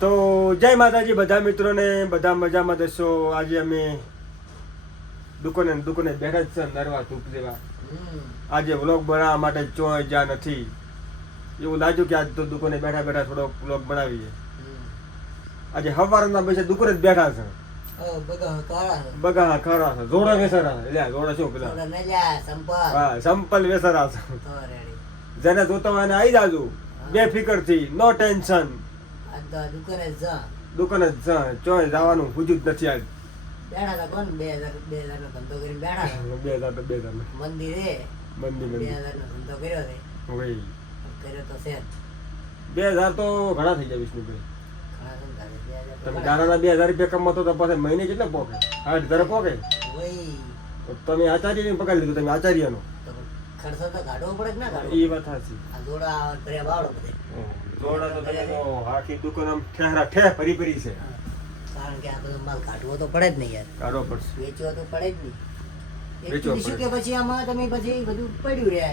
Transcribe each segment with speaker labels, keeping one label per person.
Speaker 1: તો જય માતાજી બધા મિત્રોને બધા મજામાં દસો આજે અમે દુકાને ને દુકાને બેઠા જ છે નરવા ધૂપ દેવા આજે વ્લોગ બનાવવા માટે ચોય જા નથી. એવું લાગ્યું કે આજ તો દુકાને બેઠા બેઠા થોડો વ્લોગ બનાવીએ. આજે સવારના પૈસા દુકાને જ બેઠા છે. બગા ખરા છે. જોડા વેસરા એટલે જોડા શું પેલા? હા સંપલ વેસરા છે. જેને જોતો હોય આવી જાજુ. બેફિકરથી નો ટેન્શન. દુકાને જ છે ચોય જવાનું હુજું જ નથી આજ. બે હજાર તો બે હજાર
Speaker 2: મંદિરે
Speaker 1: મંદિર
Speaker 2: બે હજાર નો ધંધો કર્યો છે.
Speaker 1: ભાઈ
Speaker 2: કર્યો તો છે જ.
Speaker 1: બે હજાર તો ઘણા થઈ જાય વિષ્ણુભાઈ.
Speaker 2: ધંધા. બે હજાર
Speaker 1: તમે
Speaker 2: ઘણા.
Speaker 1: બે હજાર રૂપિયા કમાતો તો પછી મહિને કેટલા પોકે? આઠ હજાર પોકે?
Speaker 2: તમે
Speaker 1: તો તમે આચાર્યને પગાર લીધો તમે આચાર્યનો.
Speaker 2: તો ખર્ચો તો કાઢવો પડે ના
Speaker 1: એ વાત સાચી.
Speaker 2: આ જોડા ઘરે બાવડો બધે.
Speaker 1: જોડા તો તમે આખી દુકાન આમ ઠેરા ઠેહ ભરી ભરી છે.
Speaker 2: કારણ કે આ બધો માલ કાઢવો તો પડે જ નહીં યાર.
Speaker 1: કાઢવો પડશે.
Speaker 2: વેચવો તો પડે જ નહીં. કે પછી આમાં તમે પછી બધું પડ્યું રહે.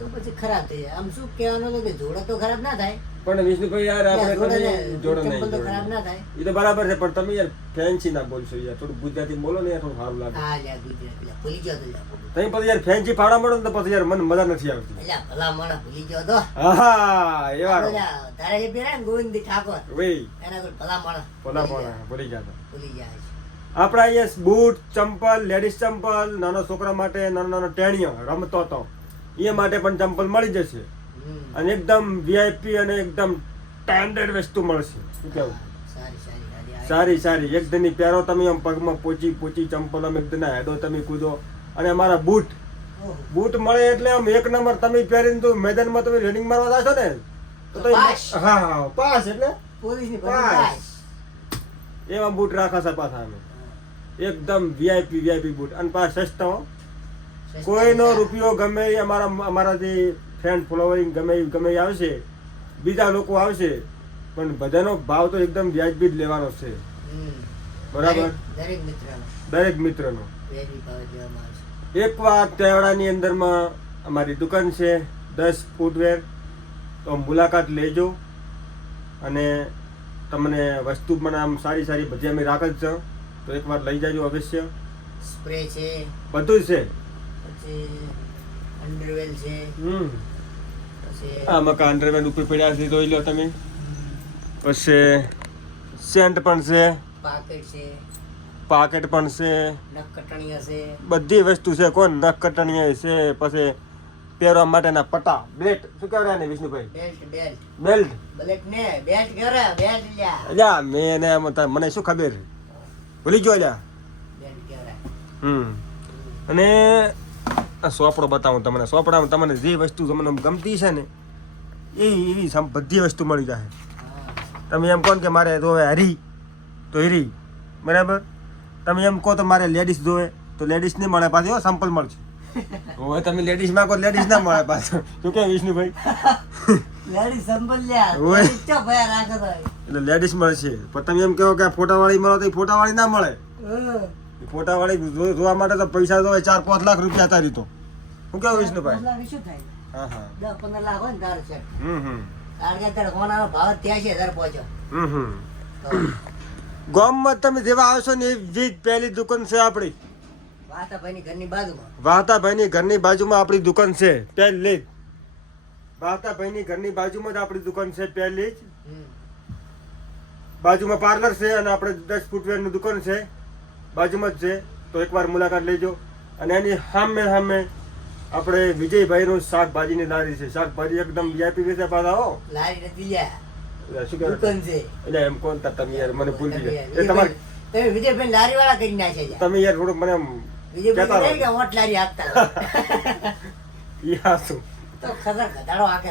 Speaker 2: તો પછી ખરાબ થઈ જાય. આમ શું કહેવાનું હતું કે જોડો તો ખરાબ ના થાય.
Speaker 1: પણ વિષ્ણુભાઈ યાર આપણે
Speaker 2: જોડે
Speaker 1: તમે
Speaker 2: ને,
Speaker 1: જોડો
Speaker 2: ચંપલ
Speaker 1: નહીં
Speaker 2: તો ખરાબ ના થાય.
Speaker 1: એ તો બરાબર છે પણ તમે યાર ફેન્સી ના બોલશો યાર. થોડું ગુજરાતી બોલો ને યાર થોડું સારું લાગે.
Speaker 2: હા લ્યા ગુજરાત ભૂલી ગયો તો
Speaker 1: તમે પછી યાર ફેન્સી ફાડા મળો ને તો પછી યાર મને મજા નથી આવતી.
Speaker 2: ભલા માણસ ભૂલી ગયો તો.
Speaker 1: હા એવા
Speaker 2: અલ્યા, તારે જે પહેર્યા ને ઠાકોર. એના ભલા માણસ ભૂલી
Speaker 1: ગયા.
Speaker 2: ભૂલી છે.
Speaker 1: આપણા અહીંયા બૂટ ચંપલ લેડીઝ ચંપલ નાના છોકરા માટે નાનો નાનો ટેણીઓ રમતો હતો એ માટે પણ ચંપલ મળી જશે. અને એકદમ વીઆઈપી અને એકદમ સ્ટાન્ડર્ડ વસ્તુ મળશે. શું કેવું?
Speaker 2: સારી સારી
Speaker 1: એકદમની પહેરો તમે આમ પગમાં પોચી પોચી ચંપલ આમ એકદમ હેડો તમે કૂદો. અને અમારા બૂટ. બૂટ મળે એટલે આમ એક નંબર તમે પહેરીને તો મેદાનમાં તમે રનિંગ મારવા જાશો ને? તો. હા હા પાસ એટલે? પાસ. એવા બૂટ રાખાશે પાછા અમે. એકદમ વીઆઈપી વીઆઈપી બૂટ અને પાછા સસ્તા કોઈનો રૂપિયો ગમે એ અમારા અમારા જે ફ્રેન્ડ ફોલોવરિંગ ગમે એ ગમે આવશે બીજા લોકો આવશે પણ બધાનો ભાવ તો એકદમ વ્યાજબી જ લેવાનો છે. બરાબર?
Speaker 2: દરેક- મિત્રનો.
Speaker 1: દરેક મિત્રનો. એક વાત તેવડાની અંદરમાં અમારી દુકાન છે દસ ફૂટવેર તો મુલાકાત લેજો. અને તમને વસ્તુ પણ આમ સારી સારી બધી અમે રાખ જ છે. તો એકવાર લઈ જાજો અવશ્ય.
Speaker 2: સ્પ્રે છે.
Speaker 1: બધું છે.
Speaker 2: પછી અંડરવેલ છે.
Speaker 1: હમ. આ મકા અંડરવેલ ઉપર પડ્યા છે જોઈ લો તમે. પછી સેન્ટ પણ છે.
Speaker 2: પાકેટ છે.
Speaker 1: પાકેટ પણ છે.
Speaker 2: નખકટણીયા છે.
Speaker 1: બધી વસ્તુ છે કોણ? નખકટણીયા છે પછી પહેરવા માટેના પટા બેલ્ટ. શું કહેવાય ને Vishnubhai?
Speaker 2: Belt belt.
Speaker 1: Belt.
Speaker 2: Belt ને બેલ્ટ કરે બેલ્ટ લ્યા.
Speaker 1: લ્યા મેં મને શું ખબર? ભૂલી ગયો અલ્યા? હમ. અને સોપડો બતાવું તમને. સોપડામાં તમને જે વસ્તુ તમને ગમતી છે ને એ એવી બધી વસ્તુ મળી જાય તમે એમ કહો ને કે મારે જોવે હરી તો હરી. બરાબર? તમે એમ કહો તો મારે લેડીઝ જોવે તો લેડીઝ નહીં મળે પાછી સંપલ મળશે. હવે તમે લેડીઝમાં કહો લેડીઝ ના મળે પાછું. શું કે વિષ્ણુભાઈ?
Speaker 2: લેડીઝ સંપલ લ્યા
Speaker 1: એટલે લેડીઝ મળશે. પણ તમે એમ કહો કે ફોટાવાળી મળો તો એ ફોટાવાળી ના મળે. એ ફોટાવાળી જોવા માટે તો પૈસા તો ચાર પાંચ લાખ રૂપિયા તારી તો. હું કેવું વિષ્ણુભાઈ? હા હા.
Speaker 2: દસ પંદર લાખ હોય ને તારે છે.
Speaker 1: હમ હમ.
Speaker 2: કારણ કે સોનાનો ભાવ ત્યાંસી હજાર પહોંચ્યો
Speaker 1: હમ હમ. ગામમાં તમે જેવા આવશો ને એવી જ પહેલી દુકાન છે આપણી.
Speaker 2: વાતાભાઈની ઘરની બાજુમાં.
Speaker 1: વાહતાભાઈની ઘરની બાજુમાં આપણી દુકાન છે પહેલી જ. વાહતાભાઈની ઘરની બાજુમાં જ આપણી દુકાન છે પહેલી જ. બાજુમાં પાર્લર છે અને આપણે દસ ફૂટવેરની દુકાન છે. બાજુમાં જ છે. તો એકવાર મુલાકાત લેજો. અને એની સામે સામે આપણે વિજયભાઈનું શાકભાજીની લારી છે. શાકભાજી એકદમ વીઆઈપી વિશે પાછા હો.
Speaker 2: લારી નથી લ્યા.
Speaker 1: શું
Speaker 2: દુકાન છે.
Speaker 1: એટલે એમ કોણ તા તમે યાર મને ભૂલી ગયા. એ તમારે
Speaker 2: તમે વિજયભાઈ લારી વાળા કરી નાખ્યા છે.
Speaker 1: તમે યાર થોડું મને
Speaker 2: વિજયભાઈ કે ઓટ લારી આપતા
Speaker 1: યા શું
Speaker 2: તો ખરા ખદાડો આકે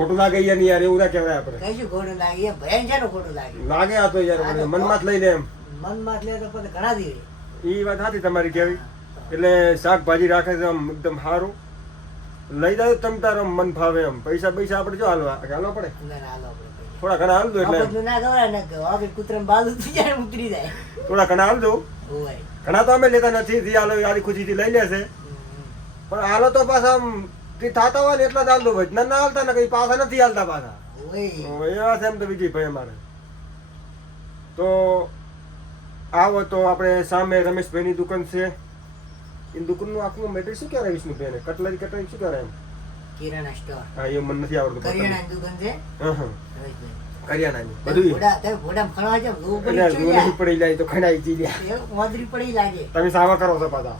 Speaker 1: ખોટું લાગે યાર યાર એવું ના કહેવાય આપણે.
Speaker 2: કઈશું ખોટું લાગે? યાર ભયંકર ખોટું લાગે.
Speaker 1: લાગે આ તો યાર મને મનમાં જ લઈ લે એમ.
Speaker 2: મનમાં જ લે તો પછી ઘણા દી
Speaker 1: એ વાત હતી તમારી કેવી? એટલે શાકભાજી રાખે છે આમ એકદમ સારું લઈ જાય તમ તારો મન ફાવે એમ પૈસા પૈસા આપણે જો હાલવા. હાલવા પડે. થોડા ઘણા હાલ દો એટલે.
Speaker 2: ના ખબર ને કે આગળ કૂતરાને બાજુ થઈ જાય ઉતરી જાય.
Speaker 1: થોડા ઘણા હાલ દો. ઘણા તો અમે લેતા નથી. જે હાલો યારી ખુશીથી લઈ લેશે. પણ હાલો તો પાછા આમ જે થતા હોય ને એટલા જ ભાઈ ના ના હાલતા ને કઈ પાછા નથી હાલતા પાછા. એવા છે એમ તો વિજયભાઈ અમારે. તો આવો તો આપણે સામે રમેશભાઈની દુકાન છે. એ દુકાનનું આખું મેટર શું કહેવાય વિષ્ણુભાઈ કટલરી કટલરી શું કહેવાય એમ?
Speaker 2: કિરાણા સ્ટોર
Speaker 1: હા એ મને નથી આવડતું
Speaker 2: કરિયાણાની દુકાન છે?
Speaker 1: હા હા.
Speaker 2: રમેશભાઈ.
Speaker 1: કરિયાણાની. બધું એટલે જો પડી જાય તો ખણાઈ જઈ જાય
Speaker 2: જાય. પડી લાગે.
Speaker 1: તમે સાવા કરો છો પાછા.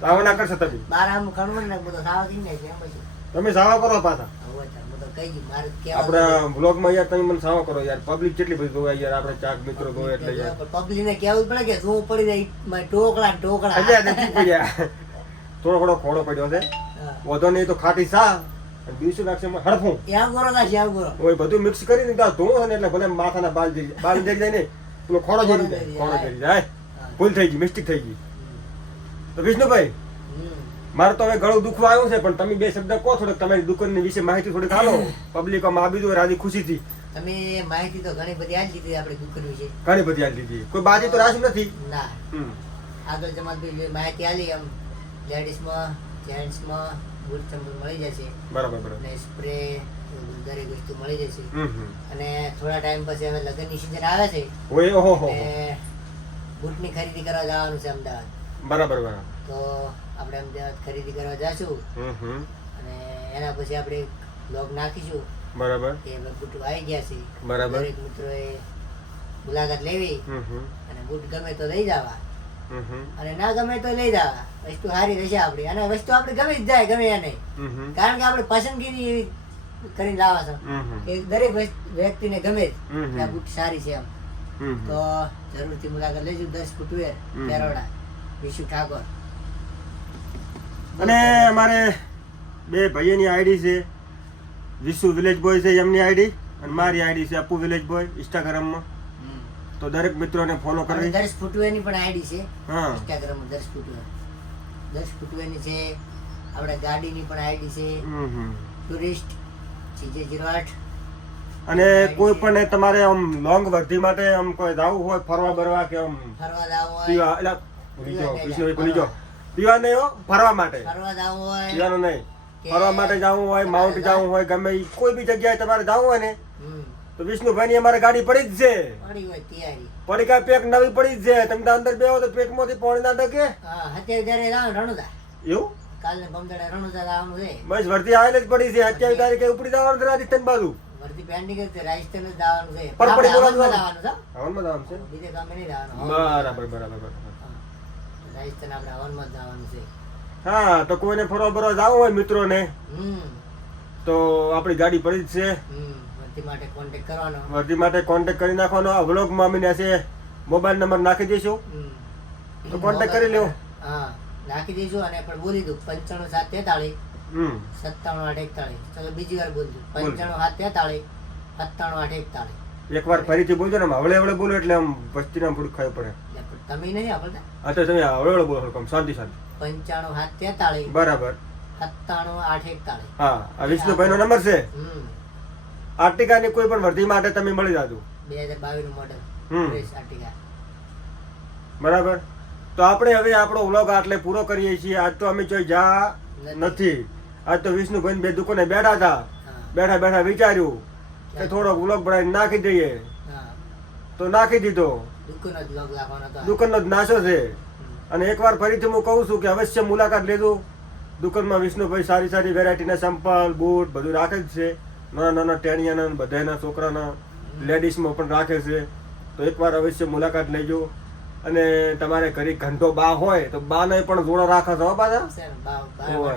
Speaker 1: સાવા ના કરશો તમે.
Speaker 2: બાર આમ ખણવું ને બધો સાવા નાખે
Speaker 1: તમે સાવા કરો પાછા. આપણા બ્લોગમાં યાર તમે મને સાવા કરો યાર. પબ્લિક કેટલી બધી જોવાય યાર આપણે ચાક મિત્રો જોવે એટલે યાર.
Speaker 2: પબ્લિક ને કેવું પડે કે ધૂળ પડી જાય માં ઢોકળા ને ઢોકળા.
Speaker 1: અલ્યા નથી પડ્યા. થોડો ઘણો ખોડો પડ્યો છે. વધો નહીં તો ખાટી સા અને નાખશે હડફું
Speaker 2: યા ગોરો ના શ્યામ ગોરો
Speaker 1: ઓય બધું મિક્સ કરીને ધોવું ને એટલે ભલે માથાના બાલ જઈ બાલ જઈ જાય ને પેલો ખોડો જઈ જાય. ખોડો જઈ જાય. ભૂલ થઈ ગઈ મિસ્ટેક થઈ ગઈ. તો વિષ્ણુભાઈ મારે તો હવે ઘણું દુખવા આવ્યું છે પણ તમે બે શબ્દ કહો થોડોક તમારી દુકાનની વિશે માહિતી થોડીક હાલો. પબ્લિક આમાં આવી દો રાજી ખુશીથી.
Speaker 2: તમે માહિતી તો ઘણી બધી આજ લીધી આપણી દુકાન વિશે.
Speaker 1: ઘણી બધી આજ લીધી. કોઈ બાજી તો રાખ્યું નથી?
Speaker 2: ના. આગળ જમાલભાઈ માહિતી આલી એમ. લેડીઝમાં જેન્ટ્સમાં ચંપલ મળી જશે.
Speaker 1: બરાબર બરાબર.
Speaker 2: અને સ્પ્રે દરેક વસ્તુ મળી જશે. અને થોડા ટાઈમ પછી હવે લગ્નની સિઝન આવે છે.
Speaker 1: ઓય ઓહો હો
Speaker 2: બૂટની ખરીદી કરવા જવાનું છે અમદાવાદ.
Speaker 1: બરાબર બરાબર.
Speaker 2: તો આપણે અમદાવાદ ખરીદી કરવા
Speaker 1: હમ
Speaker 2: અને એના પછી આપણે બ્લોગ નાખીશું.
Speaker 1: બરાબર.
Speaker 2: કે બૂટ આવી ગયા છે.
Speaker 1: બરાબર.
Speaker 2: દરેક મિત્રોએ મુલાકાત લેવી. અને બૂટ ગમે તો લઈ જવા. અને ના ગમે તો લઈ જવા. વસ્તુ સારી રહેશે આપણી. અને વસ્તુ આપણે ગમે જ જાય ગમે એને કારણ કે આપણે પસંદગીની એવી કરીને લાવા છો. કે દરેક વ્યક્તિને ગમે જ. આ બુટ સારી છે એમ. તો જરૂરથી મુલાકાત લેજો દસ ફૂટવેર. પેરોડા વિશુ ઠાકોર.
Speaker 1: અને અમારે બે ભાઈઓની આઈડી છે. વિશુ વિલેજ બોય છે એમની આઈડી. અને મારી આઈડી છે અપુ વિલેજ બોય ઇન્સ્ટાગ્રામમાં. તો દરેક મિત્રોને ફોલો કરવી.
Speaker 2: દર્શ ફૂટવેરની પણ આઈડી છે.
Speaker 1: હા.
Speaker 2: ઇન્સ્ટાગ્રામમાં દર્શ ફૂટવેર દર્શ ફૂટવેરની છે. આપણે ગાડીની પણ આઈડી છે. ટુરિસ્ટ જીજે જીરો આઠ.
Speaker 1: અને કોઈ પણ તમારે આમ લોંગ વર્ધી માટે આમ કોઈ જવું હોય ફરવા બરવા કે આમ
Speaker 2: ફરવા જવું હોય.
Speaker 1: પીવા એટલે નહીં હો ફરવા માટે.
Speaker 2: ફરવા જવું હોય
Speaker 1: પીવાનું નહીં. ફરવા માટે જવું હોય માઉન્ટ જવું હોય ગમે કોઈ બી જગ્યાએ તમારે જવું હોય ને. તો વિષ્ણુભાઈની અમારે ગાડી પડી જ છે.
Speaker 2: પડી તૈયારી.
Speaker 1: પેક નવી પડી જ છે. તમે ત્યાં અંદર બેહો તો પેકમાંથી પાણી ના ડકે
Speaker 2: હા અત્યારે જ્યારે જવાનું રણુદા.
Speaker 1: એવું?
Speaker 2: કાલને બમદાડા રણુદા આવવાનું છે.
Speaker 1: બસ ભરતી આવેલ જ પડી છે. અત્યાવીસ તારીખે ઉપડી જવાનું છે રાજસ્થાન બાજુ.
Speaker 2: ભરતી પેન્ડિંગ છે રાજસ્થાન જ જવાનું છે.
Speaker 1: પર પડી બોલાવવાનું.
Speaker 2: જવાનું છે.
Speaker 1: હવનમાં જવાનું છે?
Speaker 2: બીજે કામે નહીં જવાનું
Speaker 1: બરાબર બરાબર
Speaker 2: રાજસ્થાન આપણે હવનમાં જવાનું છે.
Speaker 1: હા તો કોઈને ફરવા બરવા જવું હોય મિત્રોને
Speaker 2: હમ.
Speaker 1: તો આપણી ગાડી પડી જ છે.
Speaker 2: હમ. ભરતી માટે કોન્ટેક્ટ કરવાનો.
Speaker 1: વર્ધી માટે કોન્ટેક્ટ કરી નાખવાનો. આ વ્લોગમાં અમે છે મોબાઈલ નંબર નાખી દઈશું. તો કોન્ટેક્ટ કરી લેવો.
Speaker 2: હા નાખી દઈશું અને પણ બોલી દઉં પંચાણું સાત તેતાળીસ. સત્તાણું આઠ એકતાળીસ. ચલો બીજી વાર બોલજો. પંચાણું સાત તેતાળીસ સત્તાણું આઠ એકતાળીસ.
Speaker 1: એકવાર ફરીથી બોલજો ને હવળે હવળે બોલો એટલે આમ વસ્તીને થોડું ખાઈ પડે.
Speaker 2: તમે નહીં આપણે
Speaker 1: હા તો તમે હવળે હવળે બોલો આમ શાંતિ શાંતિ.
Speaker 2: પંચાણું સાત તેતાળીસ
Speaker 1: બરાબર.
Speaker 2: સત્તાણું આઠ એકતાળીસ.
Speaker 1: હા આ વિષ્ણુભાઈનો નંબર છે.
Speaker 2: હમ.
Speaker 1: આર્ટિકાની કોઈ પણ વર્ધી માટે તમે મળી જાજો.
Speaker 2: બે હજાર બાવીસનું મોડલ આર્ટિકા.
Speaker 1: બરાબર? તો આપણે હવે આપણો વ્લોગ આટલે પૂરો કરીએ છીએ. આજ તો અમે જોઈ જા નથી. આજ તો વિષ્ણુભાઈ બે દુકાને બેઠા હતા બેઠા બેઠા વિચાર્યું કે થોડો વ્લોગ બનાવીને નાખી દઈએ. તો નાખી દીધો.
Speaker 2: દુકાનનો જ
Speaker 1: નાશો છે. અને એકવાર ફરીથી હું કહું છું કે અવશ્ય મુલાકાત લેજો. દુકાનમાં વિષ્ણુભાઈ સારી સારી વેરાયટીના સંપલ બૂટ બધું રાખે જ છે. નાના નાના ટેણિયાના બધાના છોકરાના લેડીઝમાં પણ રાખે છે. તો એકવાર અવશ્ય મુલાકાત લેજો. અને તમારે ઘરે ઘંટો બા હોય તો બાને પણ જોડો રાખે છે પાછા.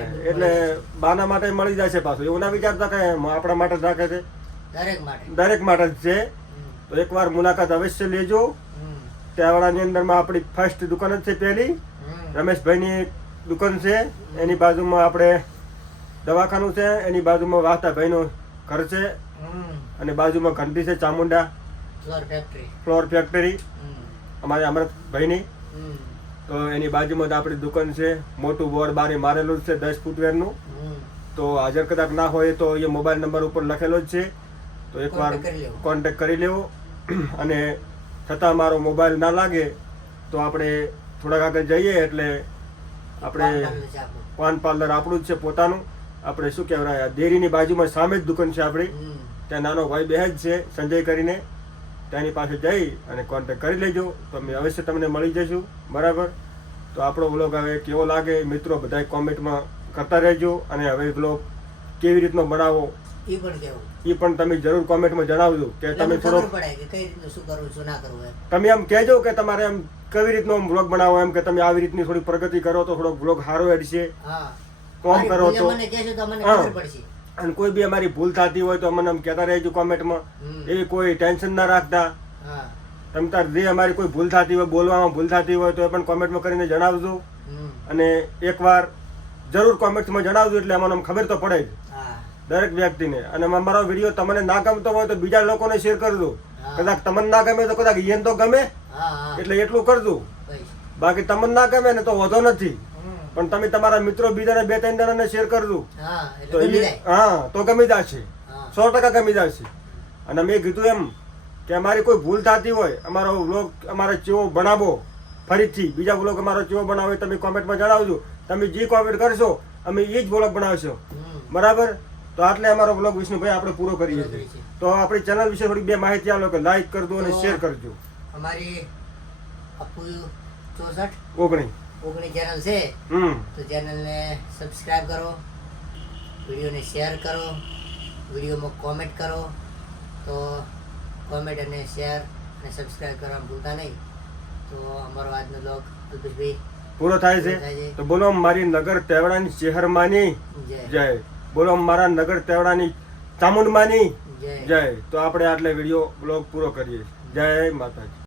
Speaker 2: છે.
Speaker 1: એટલે બાના માટે મળી જશે પાછું. એવું ના વિચારતા કે આપણા માટે જ રાખે છે?
Speaker 2: દરેક માટે.
Speaker 1: જ છે. તો એકવાર મુલાકાત અવશ્ય લેજો. ત્યાંવાળાની અંદરમાં આપણી ફર્સ્ટ દુકાન જ છે પહેલી. રમેશભાઈની દુકાન છે. એની બાજુમાં આપણે દવાખાનું છે. એની બાજુમાં વાહતાભાઈનું ઘર છે. અને બાજુમાં ઘંટી છે ચામુંડા.
Speaker 2: Floor factory.
Speaker 1: અમારે અમરતભાઈની.
Speaker 2: હમ.
Speaker 1: તો એની બાજુમાં જ આપણી દુકાન છે. મોટું બોર્ડ બારે મારેલું છે દસ ફૂટવેરનું. તો હાજર કદાચ ના હોય તો એ મોબાઈલ નંબર ઉપર લખેલો જ છે. તો એકવાર
Speaker 2: કોન્ટેક કરી લેવો.
Speaker 1: અને છતાં મારો મોબાઈલ ના લાગે તો આપણે થોડાક આગળ જઈએ એટલે આપણું.
Speaker 2: પાન
Speaker 1: પાર્લર આપણું જ છે પોતાનું. આપણે શું કહેવાય દેરીની બાજુમાં સામે જ દુકાન છે આપણી. ત્યાં નાનો ભાઈ બે જ છે સંજય કરીને. ત્યાંની પાસે જઈ અને કોન્ટેક્ટ કરી લેજો. તો અમે અવશ્ય તમને મળી જઈશું. બરાબર? તો આપણો બ્લોગ હવે કેવો લાગે? મિત્રો બધા કોમેન્ટમાં કરતા રહેજો અને હવે બ્લોગ કેવી રીતનો બનાવો?
Speaker 2: એ પણ
Speaker 1: એ પણ તમે જરૂર કોમેન્ટમાં જણાવજો કે તમે થોડો તમે એમ કહેજો કે તમારે એમ કેવી રીતનો બ્લોગ બનાવો એમ કે તમે આવી રીતની થોડી પ્રગતિ કરો તો થોડો બ્લોગ સારો એડશે.
Speaker 2: હા.
Speaker 1: કોમ કરો તો. અને કોઈ બી અમારી ભૂલ થતી હોય તો અમને એમ કહેતા રહેજો કોમેન્ટમાં. એવી કોઈ ટેન્શન ના રાખતા. તમે તાર જે અમારી કોઈ ભૂલ થતી હોય બોલવામાં ભૂલ થતી હોય તો એ પણ કોમેન્ટમાં કરીને જણાવજો. અને એકવાર જરૂર કોમેન્ટમાં જણાવજો એટલે અમને ખબર તો પડે જ. દરેક વ્યક્તિને. અને અમારો વીડિયો તમને ના ગમતો હોય તો બીજા લોકોને શેર કરજો. કદાચ તમને ના ગમે તો કદાચ એને તો ગમે. એટલે એટલું કરજો. બાકી તમને ના ગમે ને તો વધો નથી. પણ તમે તમારા મિત્રો બીજાને બે ત્રણ જણાને શેર કરજો.
Speaker 2: હા
Speaker 1: તો એ હા તો ગમી જશે. સો ટકા ગમી જશે. અને મેં કીધું એમ કે અમારી કોઈ ભૂલ થતી હોય અમારો વ્લોગ અમારે ચેવો બનાવો ફરીથી બીજા વ્લોગ અમારો ચેવો બનાવો તમે કોમેન્ટમાં જણાવજો. તમે જે કોમેન્ટ કરશો અમે એ જ વ્લોગ બનાવશો. બરાબર? તો આટલે અમારો વ્લોગ વિષ્ણુભાઈ આપણે પૂરો કરીએ છીએ. તો આપણી ચેનલ વિશે થોડી બે માહિતી આપો કે લાઈક કરજો અને શેર કરજો.
Speaker 2: અમારી
Speaker 1: ઓગણી
Speaker 2: ઓગણી ચેનલ છે તો ચેનલને સબસ્ક્રાઈબ કરો વિડીયોને શેર કરો વિડીયોમાં કોમેન્ટ કરો તો કોમેન્ટ અને શેર અને સબસ્ક્રાઈબ કરવા ભૂલતા નહીં. તો અમારો આજનો બ્લોગ અલ્પેશભાઈ
Speaker 1: પૂરો થાય
Speaker 2: છે.
Speaker 1: તો બોલો મારી નગર તેવડાની શહેરમાંની.
Speaker 2: જય.
Speaker 1: જય. બોલો મારા નગર તેવડાની ચામુંડમાંની.
Speaker 2: જય.
Speaker 1: જય. તો આપણે આટલે વીડિયો બ્લોગ પૂરો કરીએ. જય માતાજી.